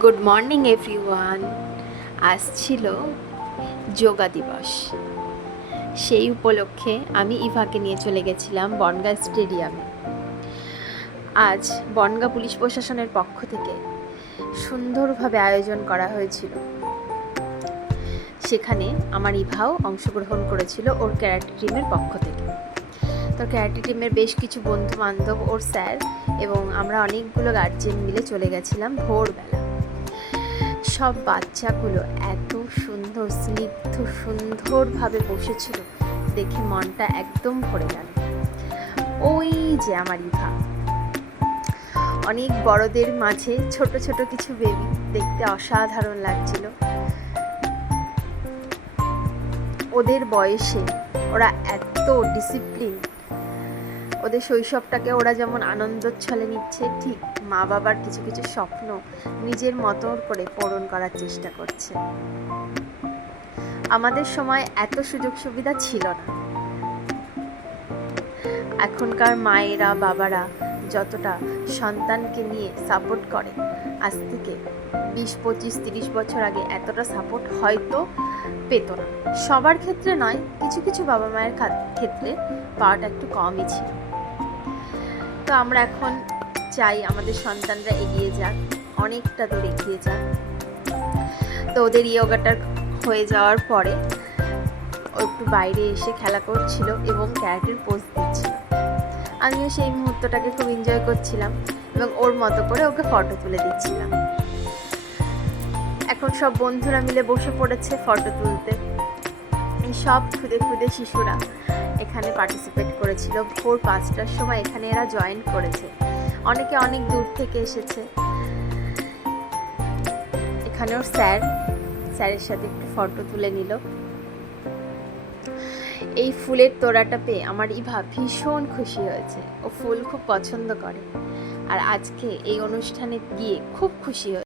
Good morning everyone. আজ ছিল যোগা দিবস। সেই উপলক্ষে আমি ইভাকে নিয়ে চলে গেছিলাম বনগাঁ স্টেডিয়ামে। আজ বনগাঁ পুলিশ প্রশাসনের পক্ষ থেকে সুন্দরভাবে আয়োজন করা হয়েছিল। সেখানে আমার ইভাও অংশগ্রহণ করেছিল ওর ক্যারাটে টিমের পক্ষ থেকে। তো ক্যারাটে টিমের বেশ কিছু বন্ধু বান্ধব, ওর স্যার এবং আমরা অনেকগুলো গার্জেন মিলে চলে গেছিলাম ভোরবেলা। সব বাচ্চাগুলো এত সুন্দর স্নিগ্ধ সুন্দরভাবে বসেছিল, দেখে মনটা একদম ভরে গেল। ওই যে আমার ইভা, অনেক বড়দের মাঝে ছোট ছোট কিছু বেবি, দেখতে অসাধারণ লাগছিল। ওদের বয়সে ওরা এত ডিসিপ্লিন, ওদের শৈশবটাকে ওরা যেমন আনন্দোচ্ছলে নিচ্ছে, ঠিক মা বাবার কিছু কিছু স্বপ্ন নিজের মতো করে পূরণ করার চেষ্টা করছে। আমাদের সময় এত সুযোগ সুবিধা ছিল না। এখনকার মায়েরা বাবারা যতটা সন্তানকে নিয়ে সাপোর্ট করে, আজ থেকে 20-25-30 বছর আগে এতটা সাপোর্ট হয়তো পেত না। সবার ক্ষেত্রে নয়, কিছু কিছু বাবা মায়ের ক্ষেত্রে পাওয়াটা একটু কমই ছিল। তো আমরা এখন চাই আমাদের সন্তানরা এগিয়ে যাক, অনেকটা দূর এগিয়ে যাক। তো ওদের ইয়োগাটা হয়ে যাওয়ার পরে ও একটু বাইরে এসে খেলা করছিল এবং ক্যারাটের পোজ দিচ্ছিল। আমিও সেই মুহূর্তটাকে খুব এনজয় করছিলাম এবং ওর মতো করে ওকে ফটো তুলে দিচ্ছিলাম। এখন সব বন্ধুরা মিলে বসে পড়েছে ফটো তুলতে। সব খুদে খুদে শিশুরা এখানে পার্টিসিপেট করেছিল। ভোর 5টার সময় এখানে এরা জয়েন করেছে। অনেকে অনেক দূর থেকে এসেছে। এখানে ওর স্যারের সাথে একটু ফটো তুলে নিল। এই ফুলের তোড়াটা পেয়ে আমার ইভা ভীষণ খুশি হয়েছে। ও ফুল খুব পছন্দ করে আর আজকে এই অনুষ্ঠানে গিয়ে খুব খুশি হয়েছে।